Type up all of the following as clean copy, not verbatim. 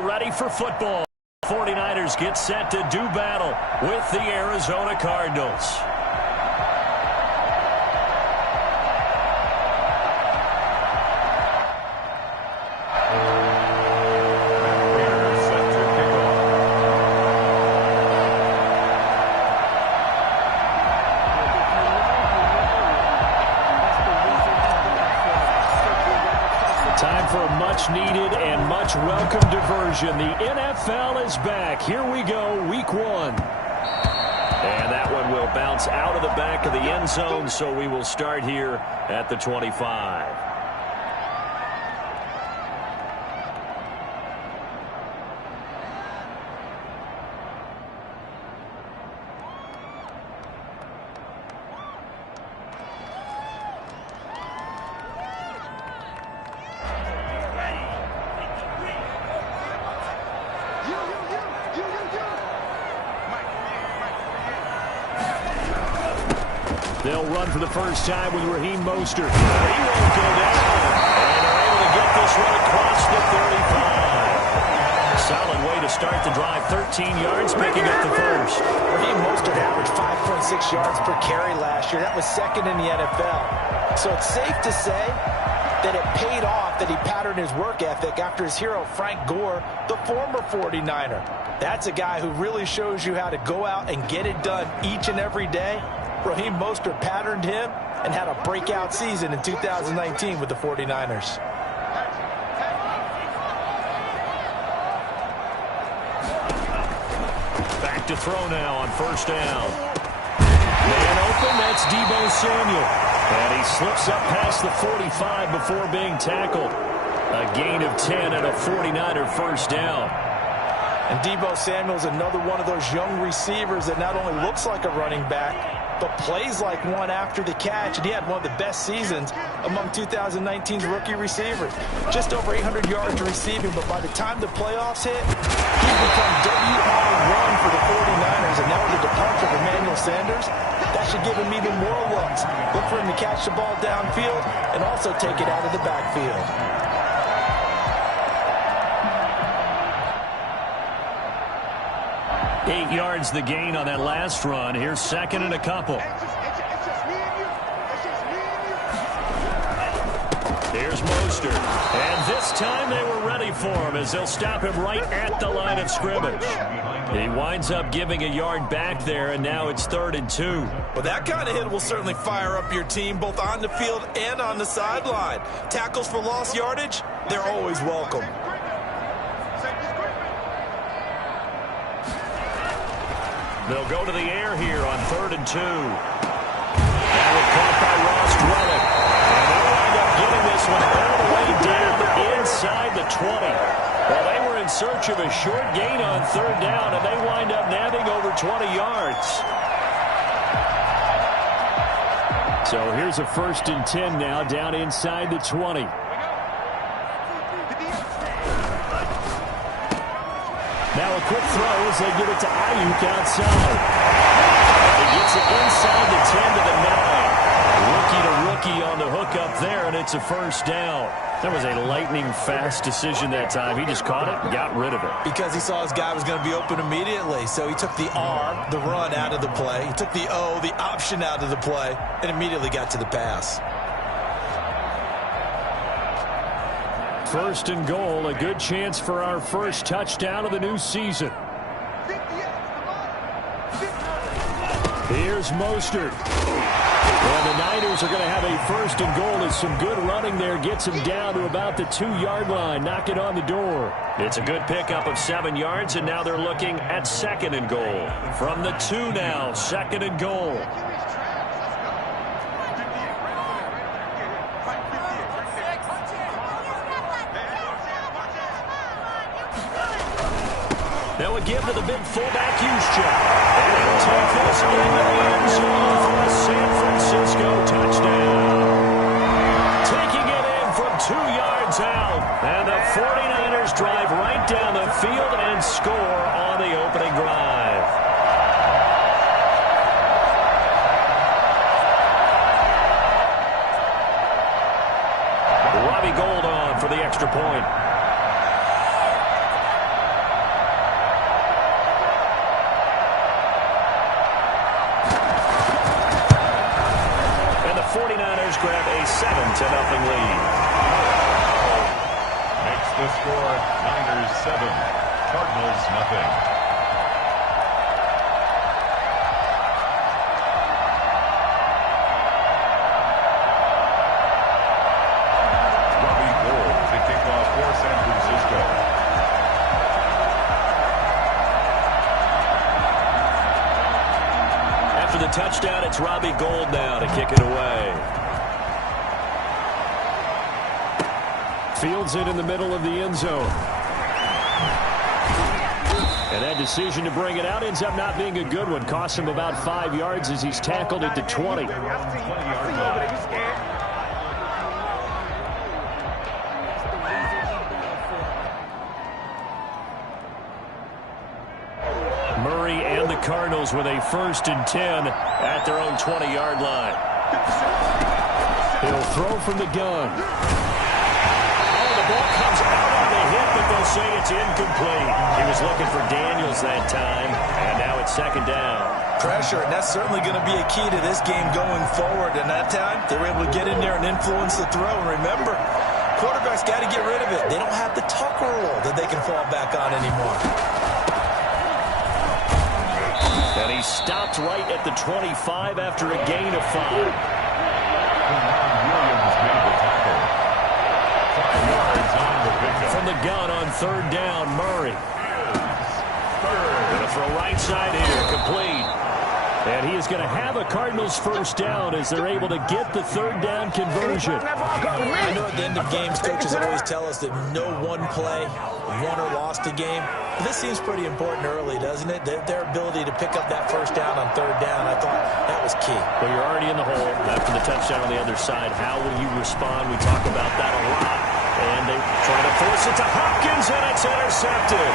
Ready for football. 49ers get set to do battle with the Arizona Cardinals. Time for a much-needed and much-welcome diversion. The NFL is back. Here we go, week one. And that one will bounce out of the back of the end zone, so we will start here at the 25. They'll run for the first time with Raheem Mostert. He won't go down. And they're able to get this one across the 35. Solid way to start the drive. 13 yards, picking up the first. Raheem Mostert averaged 5.6 yards per carry last year. That was second in the NFL. So it's safe to say that it paid off that he patterned his work ethic after his hero Frank Gore, the former 49er. That's a guy who really shows you how to go out and get it done each and every day. Raheem Mostert patterned him and had a breakout season in 2019 with the 49ers. Back to throw now on first down. Man open, that's Deebo Samuel. And he slips up past the 45 before being tackled. A gain of 10 and a 49er first down. And Deebo Samuel's another one of those young receivers that not only looks like a running back, but plays like one after the catch, and he had one of the best seasons among 2019's rookie receivers. Just over 800 yards receiving, but by the time the playoffs hit, he's become WR1 for the 49ers, and now with the departure of Emmanuel Sanders, that should give him even more looks. Look for him to catch the ball downfield and also take it out of the backfield. Eight yards the gain on that last run. Here's second and a couple. Here's Mostert. And this time they were ready for him as they'll stop him right at the line of scrimmage. He winds up giving a yard back there, and now it's 3rd and 2. Well, that kind of hit will certainly fire up your team both on the field and on the sideline. Tackles for lost yardage, they're always welcome. They'll go to the air here on 3rd and 2. That was caught by Ross Dwellick. And they wind up getting this one all the way down inside the 20. Well, they were in search of a short gain on 3rd down, and they wind up nabbing over 20 yards. So here's a 1st and 10 now down inside the 20. Now a quick throw as they get it to Ayuk outside. He gets it inside the 10 to the 9. Rookie to rookie on the hook up there, and it's a first down. That was a lightning-fast decision that time. He just caught it and got rid of it. Because he saw his guy was going to be open immediately. So he took the R, the run, out of the play. He took the O, the option, out of the play, and immediately got to the pass. 1st and goal, a good chance for our first touchdown of the new season. Here's Mostert. And the Niners are going to have a 1st and goal as some good running there gets him down to about the 2-yard line. Knock it on the door. It's a good pickup of 7 yards, and now they're looking at 2nd and goal. From the 2 now, 2nd and goal. They will give to the big fullback Juszczyk. And he'll take this into the end zone for a San Francisco touchdown. Taking it in from 2 yards out. And the 49ers drive right down the field and score on the opening drive. Robbie Gould on for the extra point. score, Niners 7, Cardinals nothing. Robbie Gould to kick off for San Francisco. After the touchdown, it's Robbie Gould now to kick it away. Fields it in the middle of the end zone. And that decision to bring it out ends up not being a good one. Costs him about 5 yards as he's tackled at the 20. Murray and the Cardinals with a 1st and 10 at their own 20-yard line. He'll throw from the gun. Oh, the ball comes out on the hit, but they'll say it's incomplete. He was looking for Daniels that time, and now it's 2nd down. Pressure, and that's certainly going to be a key to this game going forward. And that time, they were able to get in there and influence the throw. And remember, quarterbacks got to get rid of it. They don't have the tuck rule that they can fall back on anymore. And he stopped right at the 25 after a gain of 5. Williams made the tackle. 5 yards on the pickup. From the gun on 3rd down, Murray. Going to throw right side here, complete. And he is going to have a Cardinals 1st down as they're able to get the 3rd down conversion. I know at the end of games, coaches always tell us that no one play won or lost a game. But this seems pretty important early, doesn't it? Their ability to pick up that 1st down on 3rd down, I thought that was key. Well, you're already in the hole after the touchdown on the other side. How will you respond? We talk about that a lot. And they try to force it to Hopkins, and it's intercepted.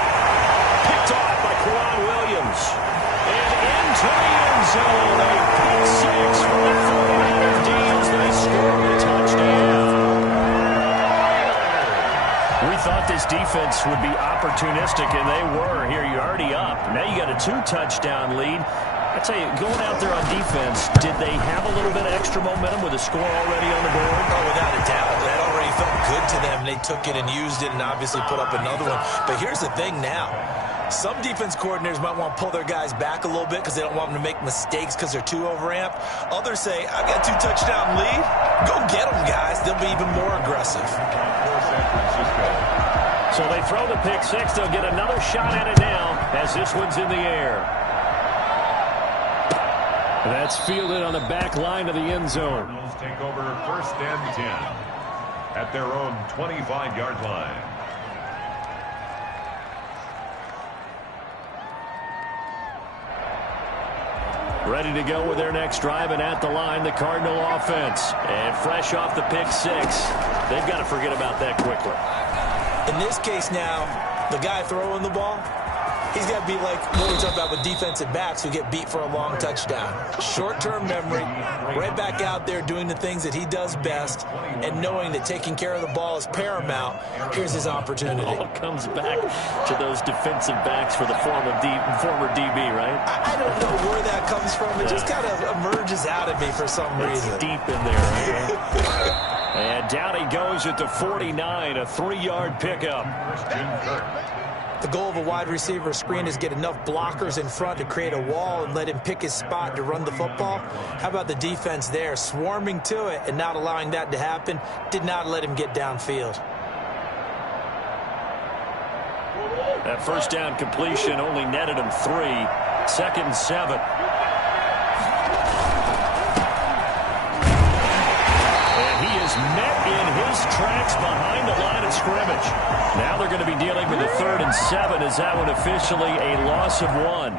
Picked off by Quan Williams. And into the end zone. A pick 6 for the 49er Deals. They score a touchdown. We thought this defense would be opportunistic, and they were. Here, you're already up. Now you got a 2-touchdown lead. I tell you, going out there on defense, did they have a little bit of extra momentum with a score already on the board? Oh, without a doubt. That already felt good to them. They took it and used it and obviously put up another one. But here's the thing now. Some defense coordinators might want to pull their guys back a little bit because they don't want them to make mistakes because they're too overamped. Others say, I've got a 2-touchdown lead. Go get them, guys. They'll be even more aggressive. So they throw the pick 6. They'll get another shot at it now as this one's in the air. That's fielded on the back line of the end zone. Cardinals take over 1st and 10 at their own 25-yard line. Ready to go with their next drive, and at the line, the Cardinal offense. And fresh off the pick 6, they've got to forget about that quickly. In this case now, the guy throwing the ball, he's got to be like what we talk about with defensive backs who get beat for a long touchdown. Short-term memory, right back out there doing the things that he does best, and knowing that taking care of the ball is paramount. Here's his opportunity. It all comes back to those defensive backs for the former DB, right? I don't know where that comes from. It just kind of emerges out of me for some reason. It's deep in there, right? And down he goes at the 49, a 3-yard pickup. The goal of a wide receiver screen is get enough blockers in front to create a wall and let him pick his spot to run the football. How about the defense there, swarming to it and not allowing that to happen? Did not let him get downfield. That 1st down completion only netted him 3. 2nd and 7. Met in his tracks behind the line of scrimmage. Now they're going to be dealing with a 3rd and 7. Is that one officially a loss of 1?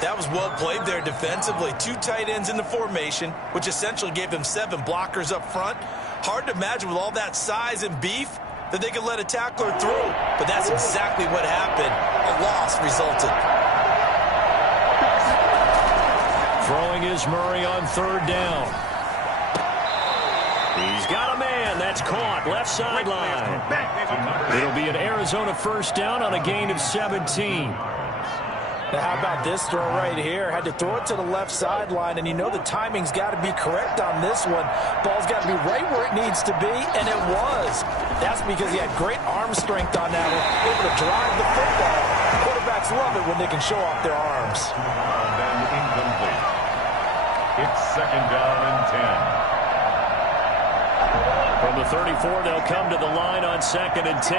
That was well played there defensively. 2 tight ends in the formation, which essentially gave them 7 blockers up front. Hard to imagine with all that size and beef that they could let a tackler through. But that's exactly what happened. A loss resulted. Throwing is Murray on 3rd down. He's got a man. That's caught. Left sideline. It'll be an Arizona 1st down on a gain of 17. Now, how about this throw right here? Had to throw it to the left sideline, and you know the timing's got to be correct on this one. Ball's got to be right where it needs to be, and it was. That's because he had great arm arm strength on that one. Able to drive the football. Quarterbacks love it when they can show off their arms. And incomplete. It's 2nd down and 10. From the 34, they'll come to the line on 2nd and 10.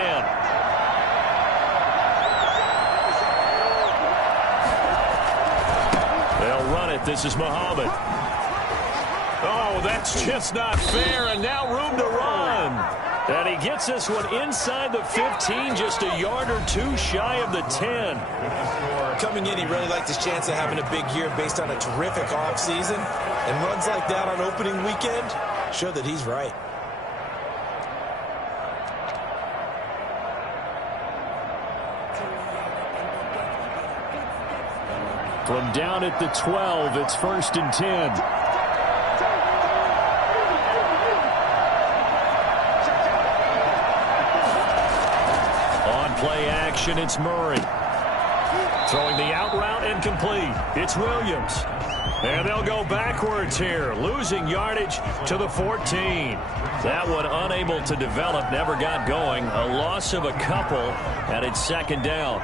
They'll run it. This is Muhammad. Oh, that's just not fair, and now room to run. And he gets this one inside the 15, just a yard or two shy of the 10. Coming in, he really liked his chance of having a big year based on a terrific offseason. And runs like that on opening weekend show that he's right. From down at the 12, it's 1st and 10. On play action, it's Murray. Throwing the out route incomplete. It's Williams. And they'll go backwards here, losing yardage to the 14. That one unable to develop, never got going. A loss of a couple, and it's 2nd down.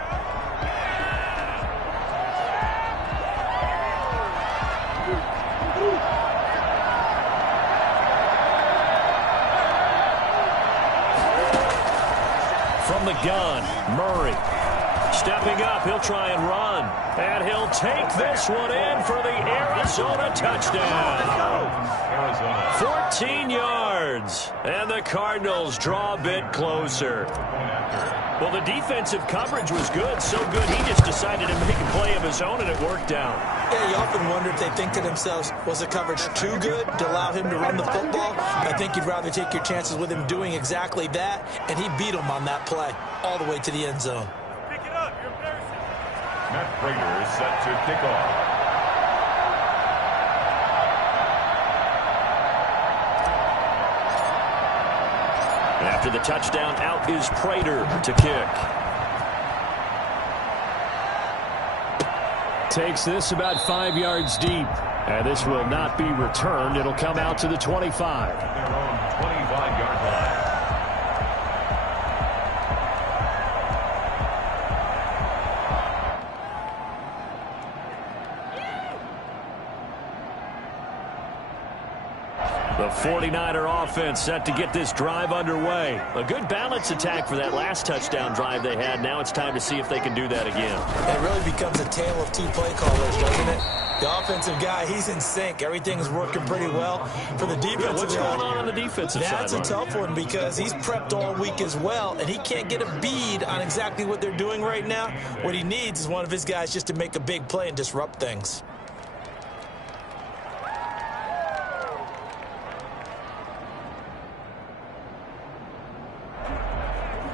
From the gun, Murray. Stepping up, he'll try and run. And he'll take this one in for the Arizona touchdown. 14 yards. And the Cardinals draw a bit closer. Well, the defensive coverage was good, so good he just decided to make a play of his own, and it worked out. Yeah, you often wonder if they think to themselves, was the coverage too good to allow him to run the football? I think you'd rather take your chances with him doing exactly that, and he beat him on that play all the way to the end zone. Pick it up. You're embarrassing. Matt Prater is set to kick off. After the touchdown, out is Prater to kick. Takes this about 5 yards deep. And this will not be returned. It'll come out to the 25. Their own 25-yard line. The 49er offense set to get this drive underway. A good balance attack for that last touchdown drive they had. Now it's time to see if they can do that again. It really becomes a tale of two play callers, doesn't it? The offensive guy, he's in sync. Everything's working pretty well. For the defensive What's going on the defensive side? That's a tough one because he's prepped all week as well, and he can't get a bead on exactly what they're doing right now. What he needs is one of his guys just to make a big play and disrupt things.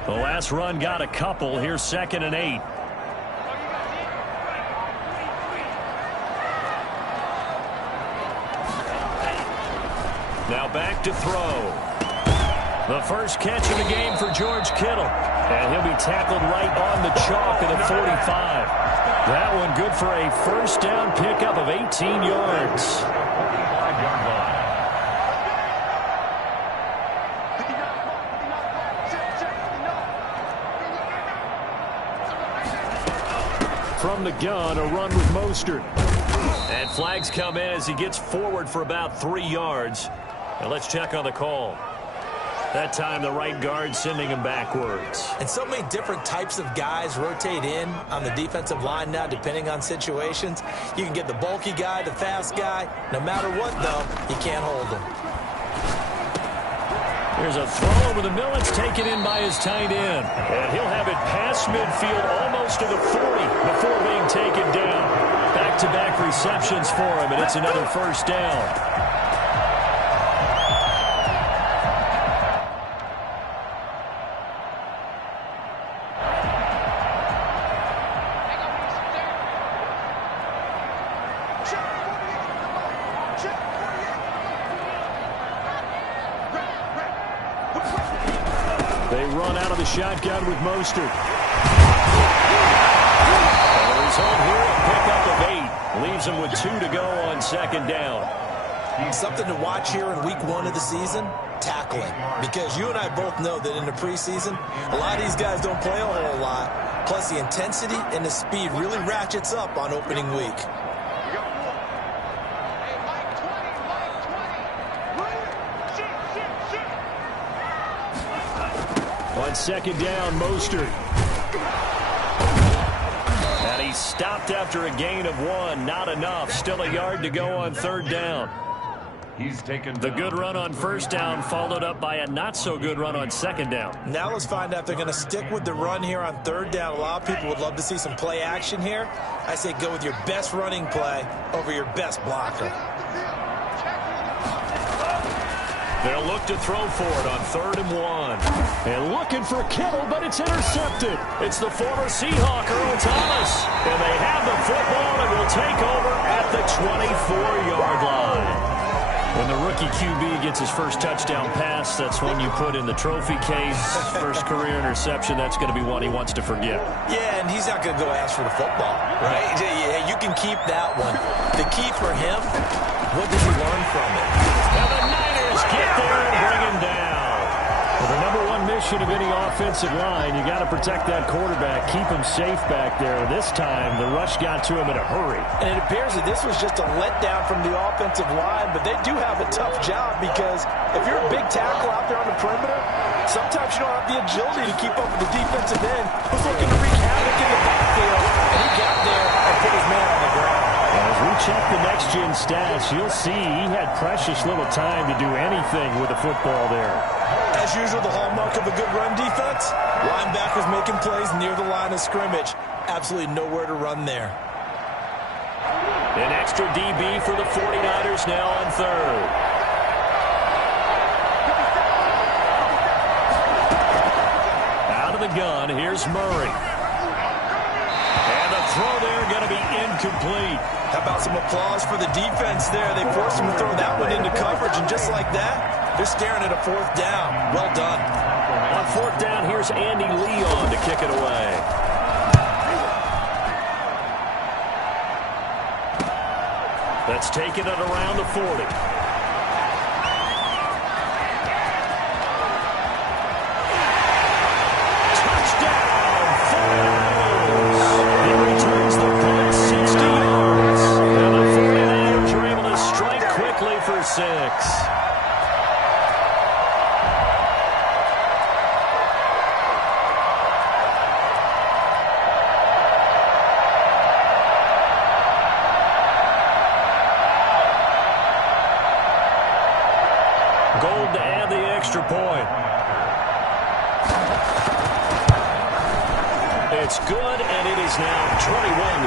The last run got a couple. Here's 2nd and 8. Now back to throw. The first catch of the game for George Kittle. And he'll be tackled right on the chalk of the 45. That one good for a first down pickup of 18 yards. 5-yard line. From the gun, a run with Mostert. And flags come in as he gets forward for about 3 yards. And let's check on the call. That time, the right guard sending him backwards. And so many different types of guys rotate in on the defensive line now, depending on situations. You can get the bulky guy, the fast guy. No matter what, though, you can't hold him. Here's a throw over the middle. It's taken in by his tight end. And he'll have it past midfield almost to the 40 before being taken down. Back-to-back receptions for him, and it's another first down. They run out of the shotgun with Mostert. He's home here, a pickup of 8. Leaves him with 2 to go on 2nd down. Something to watch here in week 1 of the season. tackling, because you and I both know that in the preseason, a lot of these guys don't play a whole lot. Plus, the intensity and the speed really ratchets up on opening week. On second down, Mostert. And he's stopped after a gain of 1. Not enough. Still a yard to go on third down. He's taken the good run on first down, followed up by a not-so-good run on second down. Now let's find out if they're going to stick with the run here on third down. A lot of people would love to see some play action here. I say go with your best running play over your best blocker. They'll look to throw for it on 3rd and 1. And looking for Kittle, but it's intercepted. It's the former Seahawk, Earl Thomas. And they have the football and will take over at the 24-yard line. When the rookie QB gets his first touchdown pass, that's when you put in the trophy case. First career interception, that's going to be one he wants to forget. Yeah, and he's not going to go ask for the football, right? Yeah, you can keep that one. The key for him, what does he learn from it? Now the Niners get there and bring him down. Well, the number one mission of any offensive line, you got to protect that quarterback, keep him safe back there. This time, the rush got to him in a hurry. And it appears that this was just a letdown from the offensive line, but they do have a tough job because if you're a big tackle out there on the perimeter, sometimes you don't have the agility to keep up with the defensive end who's looking to wreak havoc in the backfield, and he got there and put his man on the ground. As we check the next-gen stats, you'll see he had precious little time to do anything with the football there. As usual, the hallmark of a good run defense, linebackers making plays near the line of scrimmage. Absolutely nowhere to run there. An extra DB for the 49ers now on 3rd. Out of the gun, here's Murray. And the throw there going to be incomplete. How about some applause for the defense there? They forced him to throw that one into coverage, and just like that, they're staring at a 4th down. Well done. On 4th down, here's Andy Leon to kick it away. That's taken it around the 40. Touchdown, 49ers. He returns the punt 60 yards. And the 49ers are able to strike quickly for 6. Gold to add the extra point. It's good, and it is now 21-7.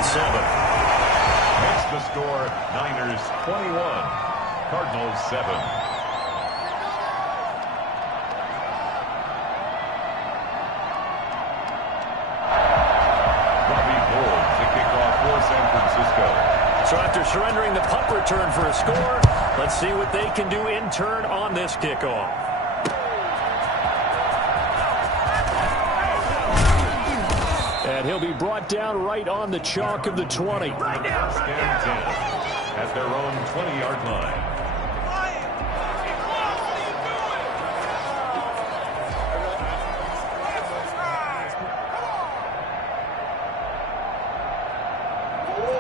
Makes the score Niners 21, Cardinals 7. Robbie Gould to kick off for San Francisco. So after surrendering the punt return for a score, let's see what they can do in turn on this kickoff. And he'll be brought down right on the chalk of the 20. First and 10 at their own 20-yard line.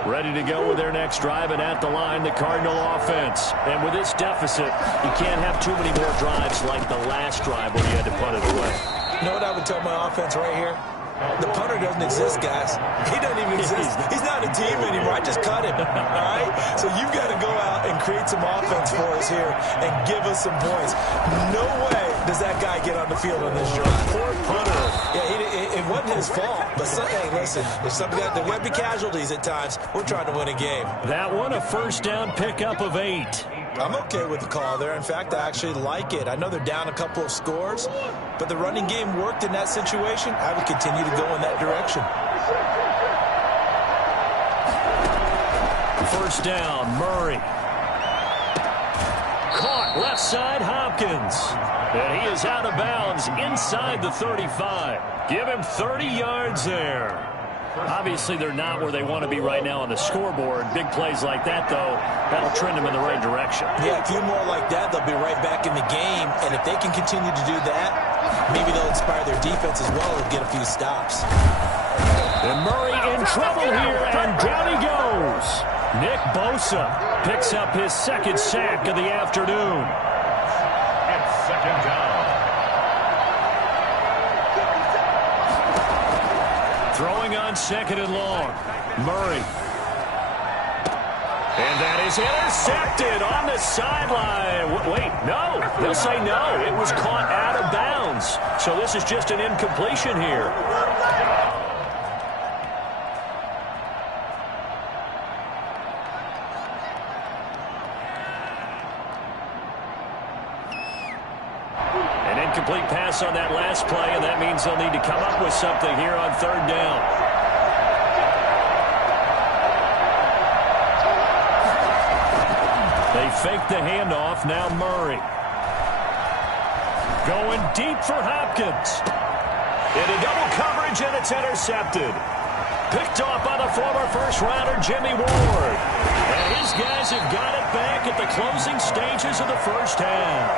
Ready to go with their next drive, and at the line, the Cardinal offense. And with this deficit, you can't have too many more drives like the last drive where you had to punt it away. You know what I would tell my offense right here? The punter doesn't exist, guys. He doesn't even exist. He's not a team anymore. I just cut him, all right? So you've got to go out and create some offense for us here and give us some points. No way does that guy get on the field on this drive. Poor punter. Yeah, it wasn't his fault. But, hey, listen, there's there might be casualties at times. We're trying to win a game. That one, a first down pickup of 8. I'm okay with the call there. In fact, I actually like it. I know they're down a couple of scores, but the running game worked in that situation. I would continue to go in that direction. First down, Murray. Caught left side, Hopkins. And he is out of bounds inside the 35. Give him 30 yards there. Obviously, they're not where they want to be right now on the scoreboard. Big plays like that, though, that'll trend them in the right direction. Yeah, a few more like that, they'll be right back in the game. And if they can continue to do that, maybe they'll inspire their defense as well and get a few stops. And Murray in trouble here, and down he goes. Nick Bosa picks up his second sack of the afternoon. It's second down. Throwing on second and long. Murray. And that is intercepted on the sideline. Wait, no. They'll say no. It was caught out of bounds. So this is just an incompletion here. An incomplete pass on that last play, and that means they'll need to come up with something here on third down. They fake the handoff. Now Murray. Going deep for Hopkins. Into double coverage, and it's intercepted. Picked off by the former first-rounder Jimmy Ward. And his guys have got it back at the closing stages of the first half.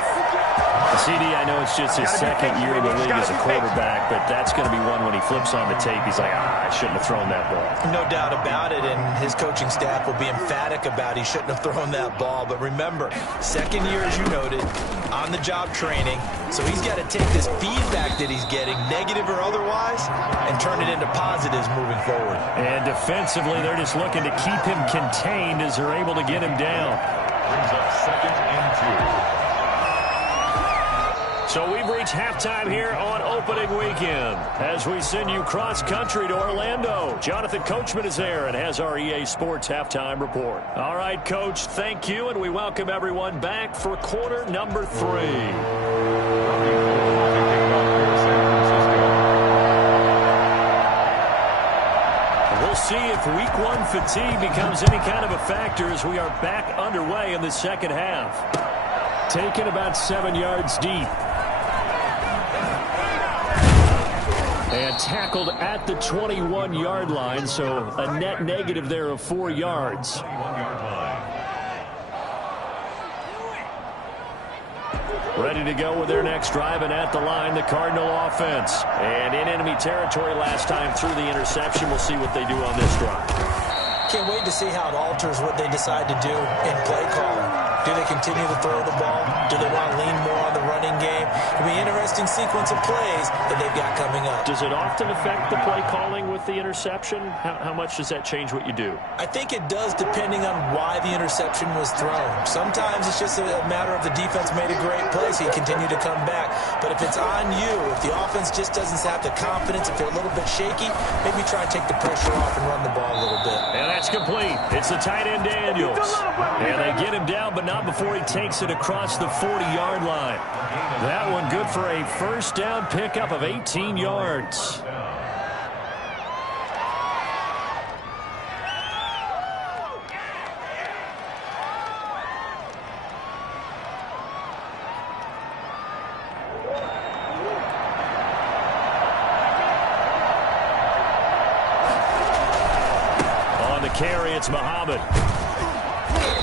CD, I know it's just his second year in the league as a quarterback, but that's going to be one when he flips on the tape. He's like, I shouldn't have thrown that ball. No doubt about it, and his coaching staff will be emphatic about he shouldn't have thrown that ball. But remember, second year, as you noted, on-the-job training, so he's got to take this feedback that he's getting, negative or otherwise, and turn it into positives moving forward. And defensively, they're just looking to keep him contained as they're able to get him down. Brings up second and 2. So we've reached halftime here on opening weekend as we send you cross-country to Orlando. Jonathan Coachman is there and has our EA Sports halftime report. All right, Coach, thank you, and we welcome everyone back for quarter number 3. We'll see if week 1 fatigue becomes any kind of a factor as we are back underway in the second half. Taken about 7 yards deep. And tackled at the 21-yard line, so a net negative there of 4 yards. Ready to go with their next drive, and at the line, the Cardinal offense. And in enemy territory last time through the interception. We'll see what they do on this drive. Can't wait to see how it alters what they decide to do in play calling. Do they continue to throw the ball? Do they want to lean more on the running game? It'll be an interesting sequence of plays that they've got coming up. Does it often affect the play calling with the interception? How much does that change what you do? I think it does, depending on why the interception was thrown. Sometimes it's just a matter of the defense made a great play, so you continue to come back. But if it's on you, if the offense just doesn't have the confidence, if they're a little bit shaky, maybe try and take the pressure off and run the ball a little bit. And that's complete. It's the tight end Daniels. And they get him down, but not before he takes it across the 40-yard line. That one good for a first down pickup of 18 yards. On the carry, it's Muhammad.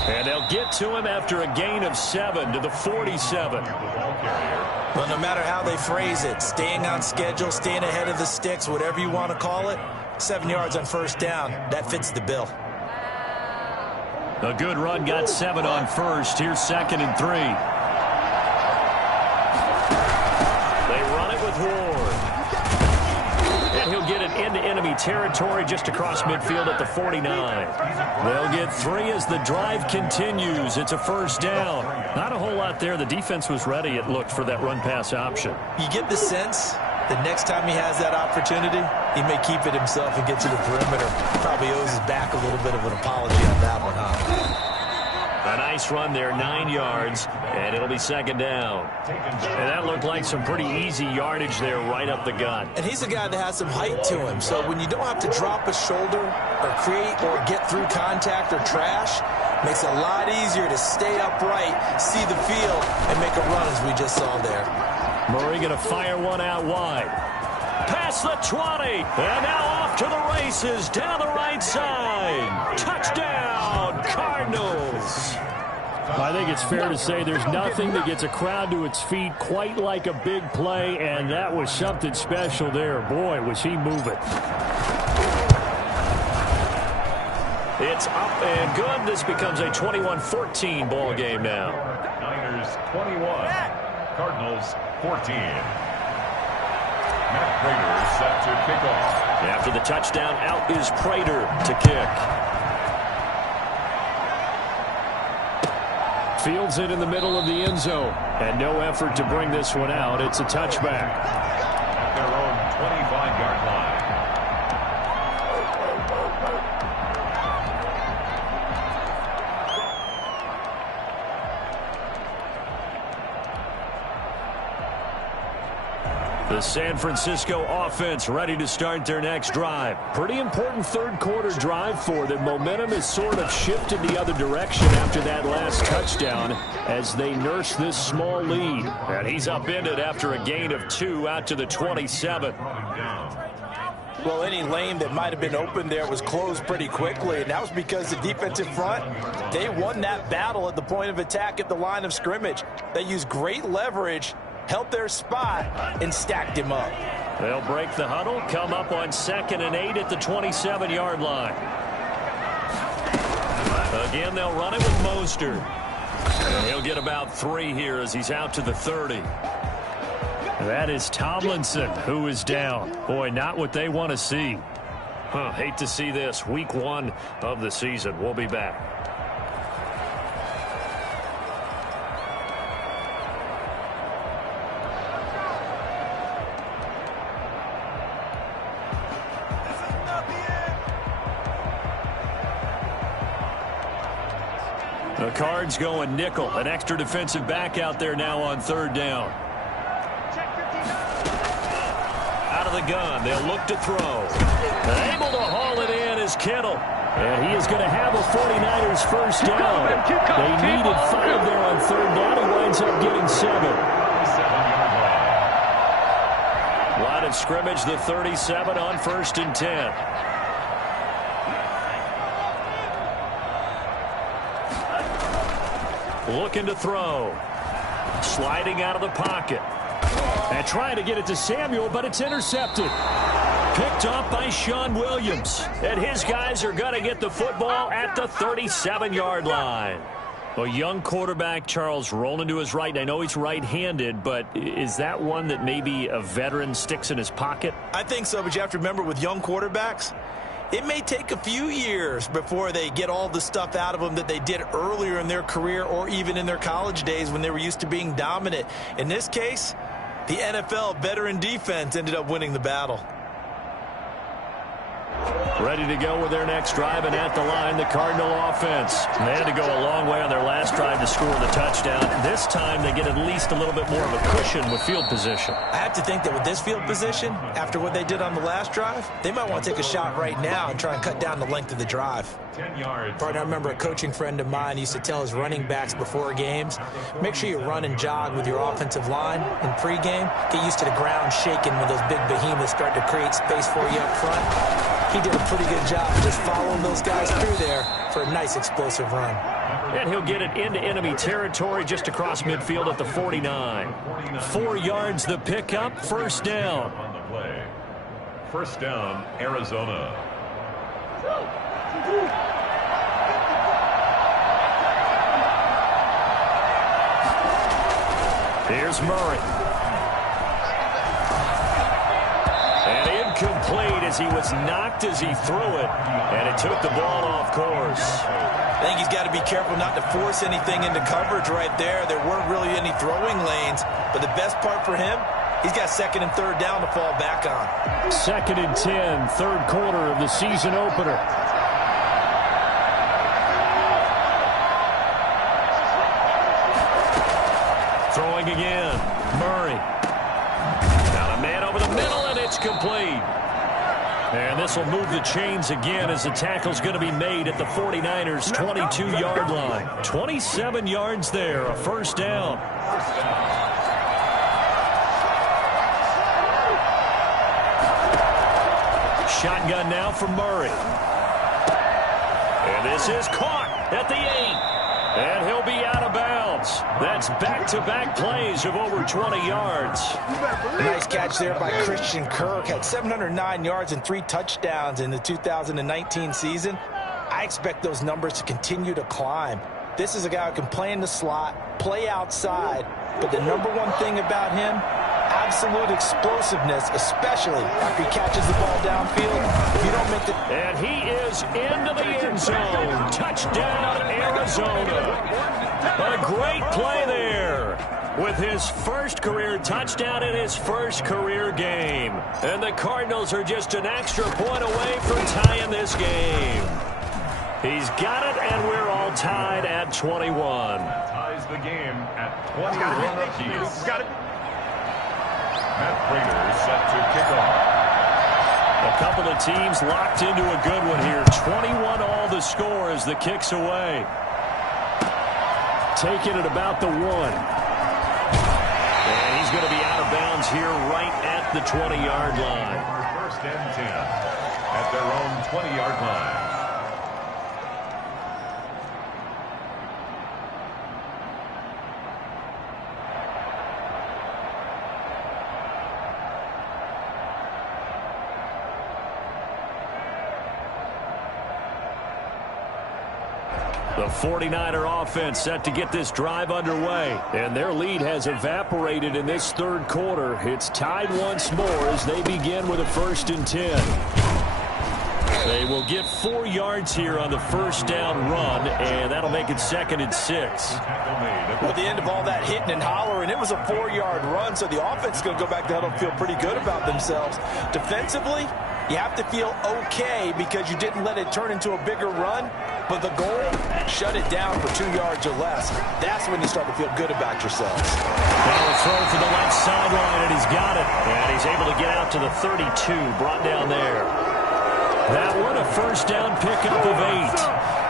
And they'll get to him after a gain of 7 to the 47. Well, no matter how they phrase it, staying on schedule, staying ahead of the sticks, whatever you want to call it, 7 yards on first down, that fits the bill. A good run, got 7 on first. Here's 2nd and 3. They run it with Ward. And he'll get it into enemy territory just across midfield at the 49. They'll get 3 as the drive continues. It's a first down. Not a whole lot there. The defense was ready, it looked, for that run-pass option. You get the sense that next time he has that opportunity, he may keep it himself and get to the perimeter. Probably owes his back a little bit of an apology on that one, huh? A nice run there, 9 yards, and it'll be 2nd down. And that looked like some pretty easy yardage there right up the gut. And he's a guy that has some height to him, so when you don't have to drop a shoulder or create or get through contact or trash, makes it a lot easier to stay upright, see the field, and make a run as we just saw there. Murray going to fire one out wide. Past the 20, and now off off to the races down the right side. Touchdown, Cardinals. I think it's fair to say there's nothing that gets a crowd to its feet quite like a big play, and that was something special there. Boy, was he moving. It's up and good. This becomes a 21-14 ball game now. Niners 21, Cardinals 14. Matt Prater set to kick off. After the touchdown, out is Prater to kick. Fields it in the middle of the end zone, and no effort to bring this one out. It's a touchback. At their own 25-yard line. The San Francisco offense ready to start their next drive. Pretty important third quarter drive for them. Momentum has sort of shifted the other direction after that last touchdown as they nurse this small lead. And he's upended after a gain of 2 out to the 27. Well, any lane that might have been open there was closed pretty quickly, and that was because the defensive front, they won that battle at the point of attack at the line of scrimmage. They used great leverage, held their spot, and stacked him up. They'll break the huddle, come up on 2nd and 8 at the 27-yard line. Again, they'll run it with Mostert. And he'll get about 3 here as he's out to the 30. That is Tomlinson who is down. Boy, not what they want to see. Hate to see this. Week 1 of the season. We'll be back. The Cards going nickel. An extra defensive back out there now on 3rd down. Out of the gun. They'll look to throw. Able to haul it in is Kittle. And he is going to have a 49ers first down. They needed 5 there on 3rd down. He winds up getting 7. Line of scrimmage, the 37 on 1st and 10. Looking to throw. Sliding out of the pocket. And trying to get it to Samuel, but it's intercepted. Picked off by Sean Williams. And his guys are going to get the football at the 37-yard line. A young quarterback, Charles, rolling to his right. I know he's right-handed, but is that one that maybe a veteran sticks in his pocket? I think so, but you have to remember with young quarterbacks, it may take a few years before they get all the stuff out of them that they did earlier in their career or even in their college days when they were used to being dominant. In this case, the NFL veteran defense ended up winning the battle. Ready to go with their next drive, and at the line, the Cardinal offense. They had to go a long way on their last drive to score the touchdown. This time, they get at least a little bit more of a cushion with field position. I have to think that with this field position, after what they did on the last drive, they might want to take a shot right now and try and cut down the length of the drive. 10 yards. Partner, I remember a coaching friend of mine used to tell his running backs before games, make sure you run and jog with your offensive line in pregame. Get used to the ground shaking when those big behemoths start to create space for you up front. He did a pretty good job of just following those guys through there for a nice explosive run. And he'll get it into enemy territory just across midfield at the 49. 4 yards the pickup, 1st down. On the play. 1st down, Arizona. Here's Murray. And incomplete as he was knocked as he threw it. And it took the ball off course. I think he's got to be careful not to force anything into coverage right there. There weren't really any throwing lanes. But the best part for him, he's got 2nd and 3rd down to fall back on. 2nd and 10, 3rd quarter of the season opener. Throwing again. Murray. Got a man over the middle, and it's complete. And this will move the chains again as the tackle's going to be made at the 49ers' 22-yard line. 27 yards there, a 1st down. Shotgun now for Murray. And this is caught at the 8. And he'll be out of bounds. That's back-to-back plays of over 20 yards. Nice catch there by Christian Kirk. Had 709 yards and 3 touchdowns in the 2019 season. I expect those numbers to continue to climb. This is a guy who can play in the slot, play outside, but the number one thing about him, absolute explosiveness, especially after he catches the ball downfield. If you don't make the... And he is into the end zone. Touchdown, Arizona. A great play there with his first career touchdown in his first career game. And the Cardinals are just an extra point away from tying this game. He's got it, and we're all tied at 21. Ties the game at 21 apiece. Got it. Matt Prater set to kick off. A couple of teams locked into a good one here. 21 all the score as the kick's away. Taking it about the 1. And he's going to be out of bounds here right at the 20-yard line. First and 10 at their own 20-yard line. The 49er offense set to get this drive underway. And their lead has evaporated in this third quarter. It's tied once more as they begin with a 1st and 10. They will get 4 yards here on the first down run, and that'll make it 2nd and 6. Well, at the end of all that hitting and hollering, it was a 4-yard run, so the offense is going to go back to huddle and feel pretty good about themselves. Defensively, you have to feel okay because you didn't let it turn into a bigger run. But the goal, shut it down for 2 yards or less. That's when you start to feel good about yourselves. Well, a throw for the left sideline, and he's got it. And he's able to get out to the 32, brought down there. That one, a first down pickup of 8.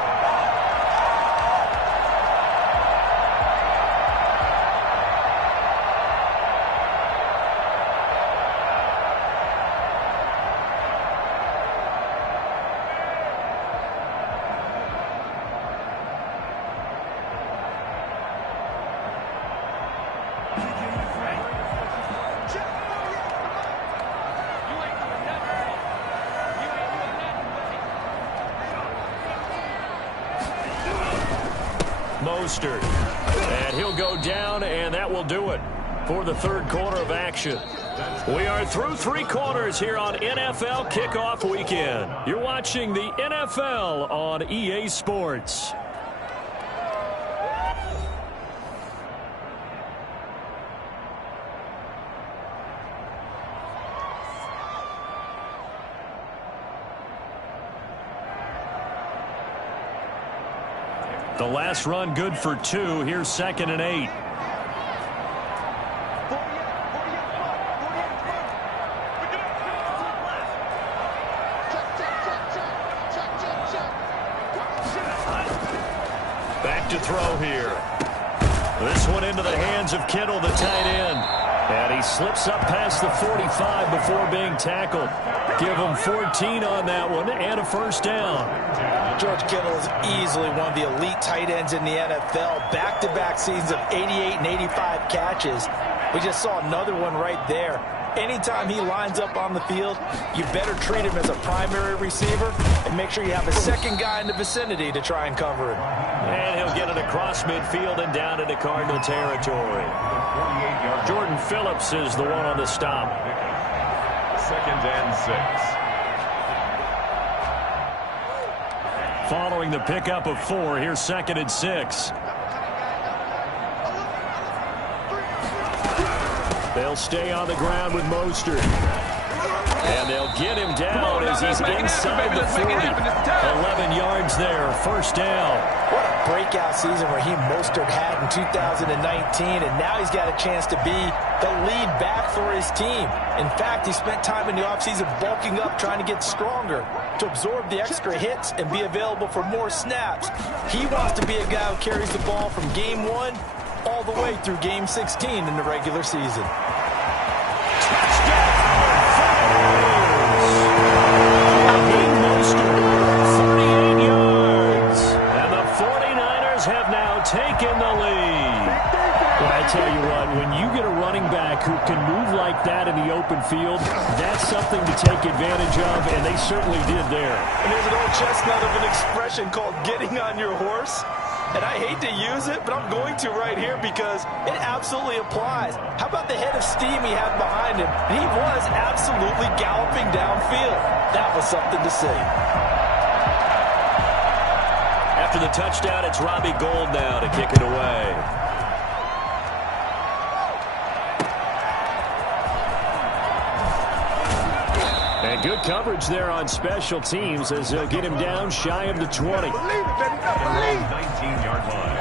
Mostert. And he'll go down, and that will do it for the third quarter of action. We are through 3 quarters here on NFL Kickoff Weekend. You're watching the NFL on EA Sports. The last run good for 2. Here's 2nd and 8. Back to throw here. This one into the hands of Kittle, the tight end. And he slips up past the 45 before being tackled. Give him 14 on that one and a first down. George Kittle is easily one of the elite tight ends in the NFL. Back-to-back seasons of 88 and 85 catches. We just saw another one right there. Anytime he lines up on the field, you better treat him as a primary receiver and make sure you have a second guy in the vicinity to try and cover him. And he'll get it across midfield and down into Cardinal territory. Jordan Phillips is the one on the stop. 2nd and 6. Following the pickup of 4, here's 2nd and 6. They'll stay on the ground with Mostert. And they'll get him down as he's inside the 40. 11 yards there, first down. What a breakout season Raheem Mostert had in 2019, and now he's got a chance to be the lead back for his team. In fact, he spent time in the offseason bulking up, trying to get stronger to absorb the extra hits and be available for more snaps. He wants to be a guy who carries the ball from game 1 all the way through game 16 in the regular season. Touchdown! tell you what, when you get a running back who can move like that in the open field, that's something to take advantage of, and they certainly did there. And there's an old chestnut of an expression called getting on your horse. And I hate to use it, but I'm going to right here because it absolutely applies. How about the head of steam he had behind him? He was absolutely galloping downfield. That was something to see. After the touchdown, it's Robbie Gould now to kick it away. And good coverage there on special teams as they'll get him down shy of the 20. 19-yard line.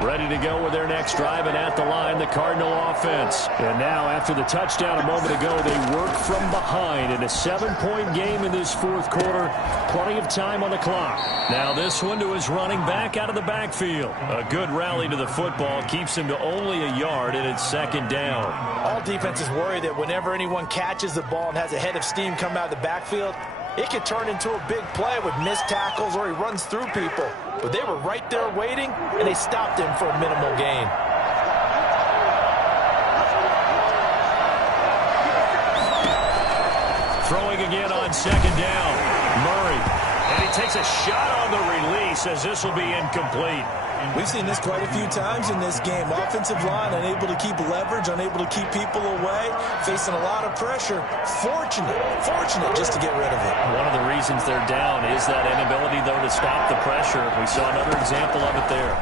Ready to go with their next drive, and at the line, the Cardinal offense. And now, after the touchdown a moment ago, they work from behind in a 7-point game in this fourth quarter. Plenty of time on the clock. Now this one to his running back out of the backfield. A good rally to the football keeps him to only a yard, and it's second down. All defenses worry that whenever anyone catches the ball and has a head of steam come out of the backfield, it could turn into a big play with missed tackles or he runs through people. But they were right there waiting, and they stopped him for a minimal gain. Throwing again on second down. Murray. And he takes a shot on the release as this will be incomplete. We've seen this quite a few times in this game. Offensive line unable to keep leverage, unable to keep people away, facing a lot of pressure. Fortunate just to get rid of it. One of the reasons they're down is that inability, though, to stop the pressure. We saw another example of it there.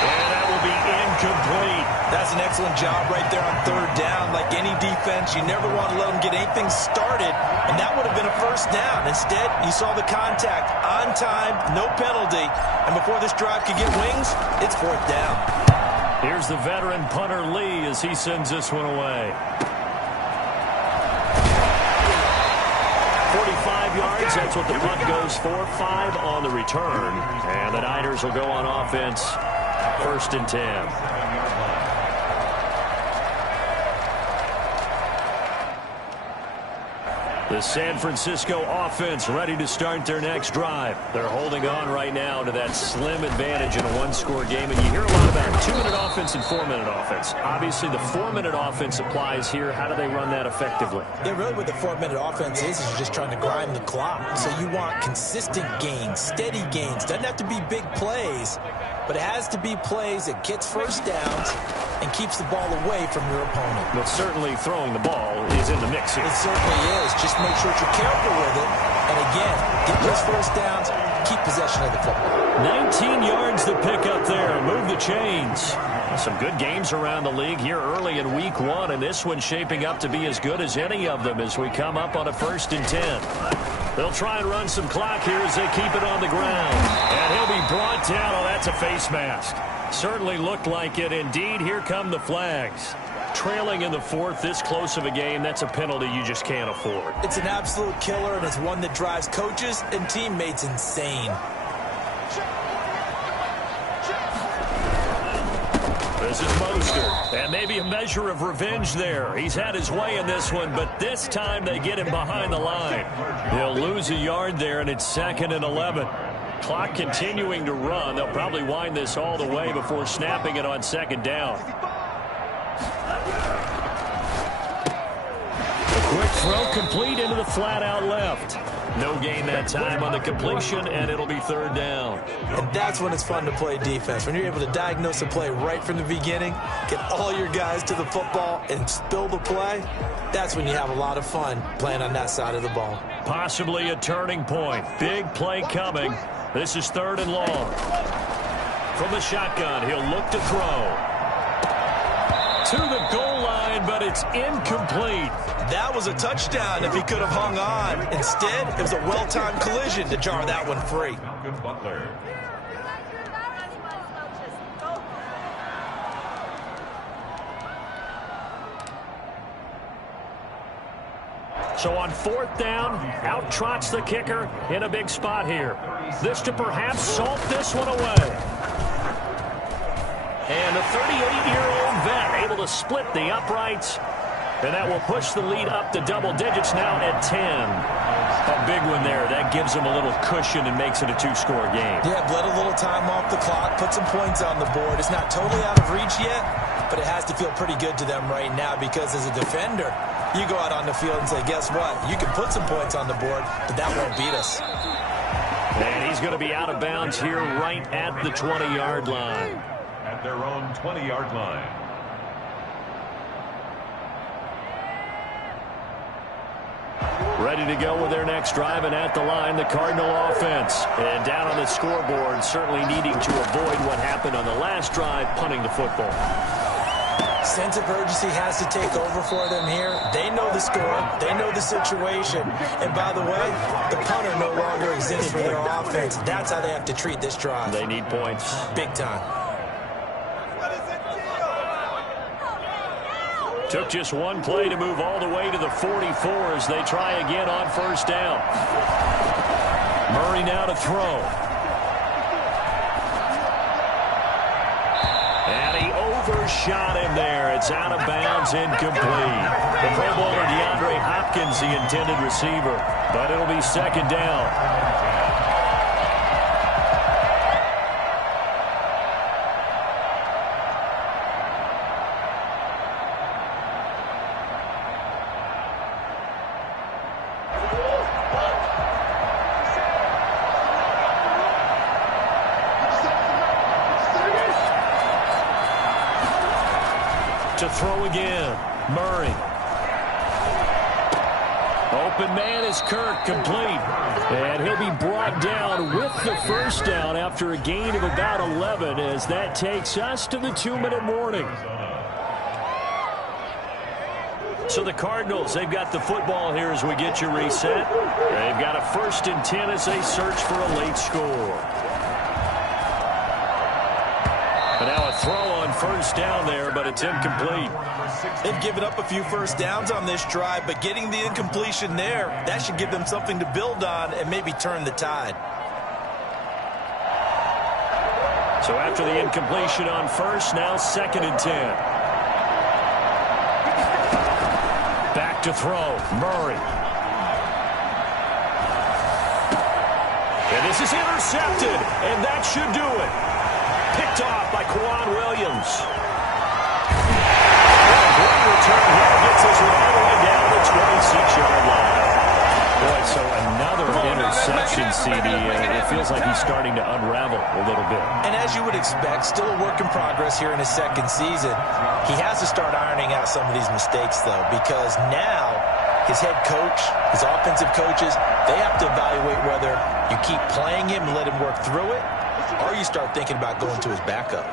And that will be incomplete. That's an excellent job right there on third down. Like any defense, you never want to let them get anything started, and that would have been a first down. Instead, you saw the contact on time, no penalty, and before this drive could get wings, it's fourth down. Here's the veteran punter Lee as he sends this one away. 45 yards, that's what the punt goes for. 5 on the return, and the Niners will go on offense, 1st and 10. The San Francisco offense ready to start their next drive. They're holding on right now to that slim advantage in a one-score game. And you hear a lot about 2-minute offense and 4-minute offense. Obviously, the 4-minute offense applies here. How do they run that effectively? Yeah, really what the 4-minute offense is you're just trying to grind the clock. So you want consistent gains, steady gains. Doesn't have to be big plays, but it has to be plays that gets first downs and keeps the ball away from your opponent. But certainly throwing the ball is in the mix here. It certainly is. Just make sure you're careful with it. And again, get those first downs, keep possession of the football. 19 yards to pick up there. Move the chains. Some good games around the league here early in week 1, and this one's shaping up to be as good as any of them as we come up on a 1st and 10. They'll try and run some clock here as they keep it on the ground. And he'll be brought down. Oh, that's a face mask. Certainly looked like it. Indeed, here come the flags. Trailing in the 4th, this close of a game, that's a penalty you just can't afford. It's an absolute killer, and it's one that drives coaches and teammates insane. This is Mostert, and maybe a measure of revenge there. He's had his way in this one, but this time they get him behind the line. He'll lose a yard there, and it's 2nd and 11. Clock continuing to run. They'll probably wind this all the way before snapping it on 2nd down. A quick throw complete into the flat out left. No gain that time on the completion, and it'll be 3rd down. And that's when it's fun to play defense. When you're able to diagnose a play right from the beginning, get all your guys to the football, and spill the play, that's when you have a lot of fun playing on that side of the ball. Possibly a turning point. Big play coming. This is 3rd and long. From the shotgun, he'll look to throw. To the goal line, but it's incomplete. That was a touchdown if he could have hung on. Instead, it was a well-timed collision to jar that one free. Good Butler. So on 4th down, out trots the kicker in a big spot here. This to perhaps salt this one away. And the 38-year-old vet able to split the uprights And that will push the lead up to double digits now at 10. A big one there. That gives them a little cushion and makes it a two-score game. Yeah, bled a little time off the clock, put some points on the board. It's not totally out of reach yet, but it has to feel pretty good to them right now because as a defender, you go out on the field and say, guess what? You can put some points on the board, but that won't beat us. And he's going to be out of bounds here right at the 20-yard line. At their own 20-yard line. Ready to go with their next drive, and at the line, the Cardinal offense. And down on the scoreboard, certainly needing to avoid what happened on the last drive, punting the football. Sense of urgency has to take over for them here. They know the score. They know the situation. And by the way, the punter no longer exists for their offense. That's how they have to treat this drive. They need points. Big time. Took just one play to move all the way to the 44 as they try again on first down. Murray now to throw. And he overshot him there. It's out of bounds, incomplete. The Pro Bowler DeAndre Hopkins, the intended receiver. But it'll be second down. To throw again, Murray. Open man is Kirk, complete. And he'll be brought down with the first down after a gain of about 11 as that takes us to the 2-minute warning. So the Cardinals, they've got the football here as we get you reset. They've got a 1st and 10 as they search for a late score. But now a throw on first down there, but it's incomplete. They've given up a few first downs on this drive, but getting the incompletion there, that should give them something to build on and maybe turn the tide. So after the incompletion on first, now 2nd and 10. Back to throw, Murray. And this is intercepted, and that should do it. Picked off by Quan Williams. Great return here. Gets us all the way down the 26-yard line. Boy, so another interception, CD. It feels like he's starting to unravel a little bit. And as you would expect, still a work in progress here in his 2nd season. He has to start ironing out some of these mistakes, though, because now his head coach, his offensive coaches, they have to evaluate whether you keep playing him and let him work through it, or you start thinking about going to his backup.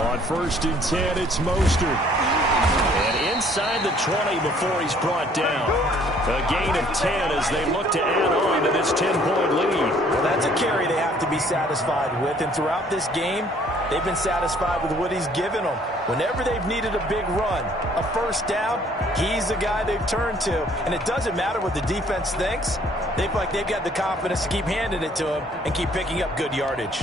On 1st and 10, it's Mostert. And inside the 20 before he's brought down. A gain of 10 as they look to add on to this 10-point lead. Well, that's a carry they have to be satisfied with. And throughout this game, they've been satisfied with what he's given them. Whenever they've needed a big run, a first down, he's the guy they've turned to. And it doesn't matter what the defense thinks. They feel like they've got the confidence to keep handing it to him and keep picking up good yardage.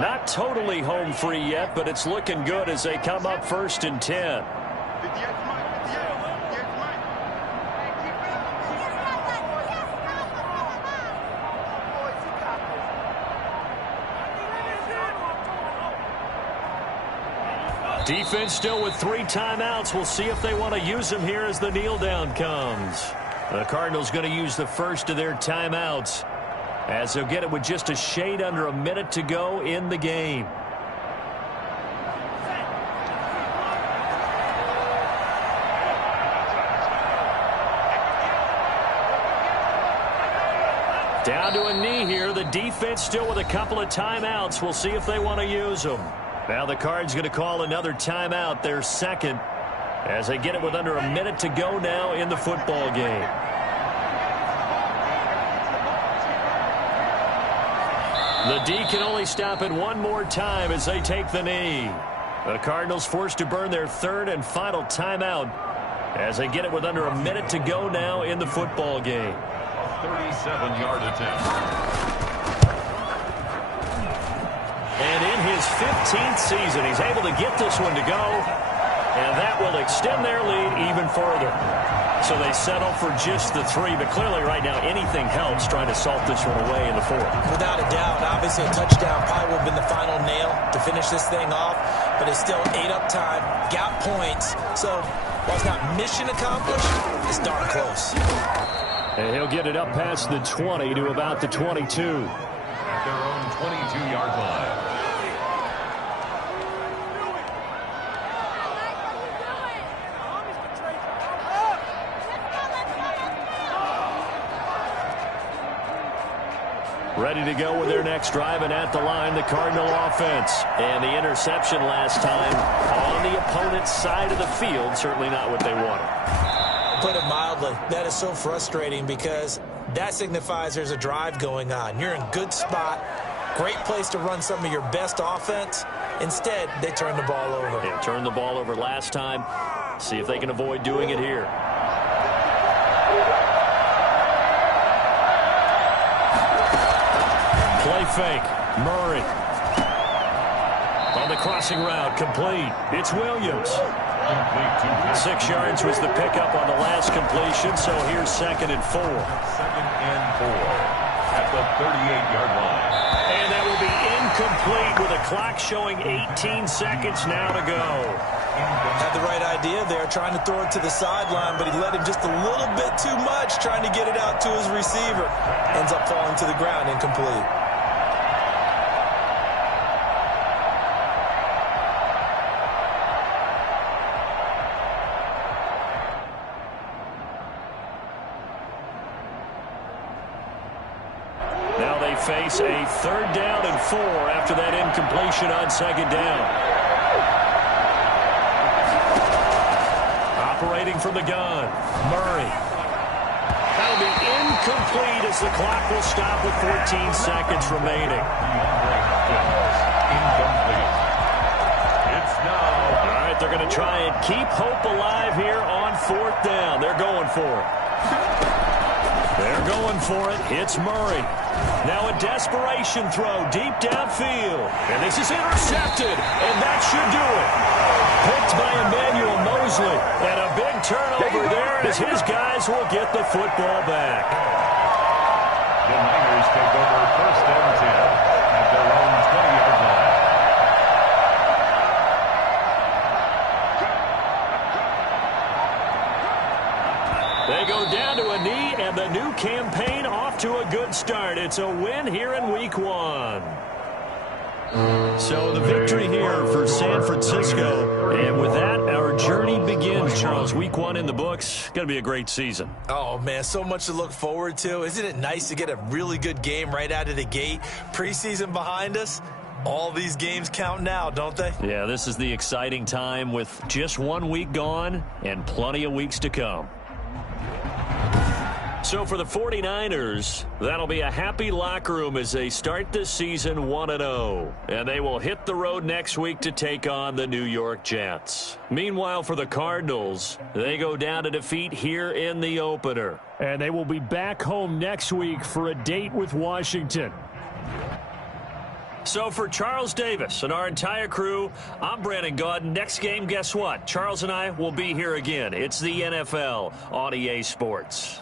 Not totally home free yet, but it's looking good as they come up 1st and 10. Defense still with 3 timeouts. We'll see if they want to use them here as the kneel down comes. The Cardinals going to use the first of their timeouts, as they'll get it with just a shade under a minute to go in the game. Down to a knee here. The defense still with a couple of timeouts. We'll see if they want to use them. Now the Cards going to call another timeout, their 2nd, as they get it with under a minute to go now in the football game. The D can only stop it one more time as they take the knee. The Cardinals forced to burn their third and final timeout as they get it with under a minute to go now in the football game. 37-yard attempt. And in his 15th season, he's able to get this one to go, and that will extend their lead even further. So they settle for just the 3, but clearly right now anything helps trying to salt this one away in the 4th. Without a doubt, obviously a touchdown probably would have been the final nail to finish this thing off, but it's still ate-up time, got points, so while it's not mission accomplished, it's darn close. And he'll get it up past the 20 to about the 22. At their own 22-yard line. Ready to go with their next drive, and at the line, the Cardinal offense. And the interception last time on the opponent's side of the field, certainly not what they wanted. Put it mildly, that is so frustrating because that signifies there's a drive going on. You're in a good spot, great place to run some of your best offense. Instead, they turn the ball over. They turned the ball over last time. See if they can avoid doing it here. Play fake. Murray. On the crossing route, complete. It's Williams. 6 yards was the pickup on the last completion, so here's 2nd and 4. 2nd and 4 at the 38-yard line. And that will be incomplete with a clock showing 18 seconds now to go. Had the right idea there, trying to throw it to the sideline, but he let him just a little bit too much, trying to get it out to his receiver. Ends up falling to the ground, incomplete. Face a 3rd down and 4 after that incompletion on 2nd down. Operating from the gun, Murray. That'll be incomplete as the clock will stop with 14 seconds remaining. Incomplete. It's now. All right, they're going to try and keep hope alive here on 4th down. They're going for it. They're going for it. It's Murray. Now a desperation throw deep downfield. And this is intercepted. And that should do it. Picked by Emmanuel Mosley. And a big turnover there as his guys will get the football back. The Niners take over 1st and 10 at their own 20-yard line. They go down to a knee, and the new campaign off to a good start. It's a win here in Week 1. So the victory here for San Francisco. And with that, our journey begins, Charles. Week 1 in the books. Going to be a great season. Oh, man, so much to look forward to. Isn't it nice to get a really good game right out of the gate? Preseason behind us. All these games count now, don't they? Yeah, this is the exciting time with just 1 week gone and plenty of weeks to come. So for the 49ers, that'll be a happy locker room as they start this season 1-0. And they will hit the road next week to take on the New York Jets. Meanwhile, for the Cardinals, they go down to defeat here in the opener. And they will be back home next week for a date with Washington. So for Charles Davis and our entire crew, I'm Brandon Gaudin. Next game, guess what? Charles and I will be here again. It's the NFL on EA Sports.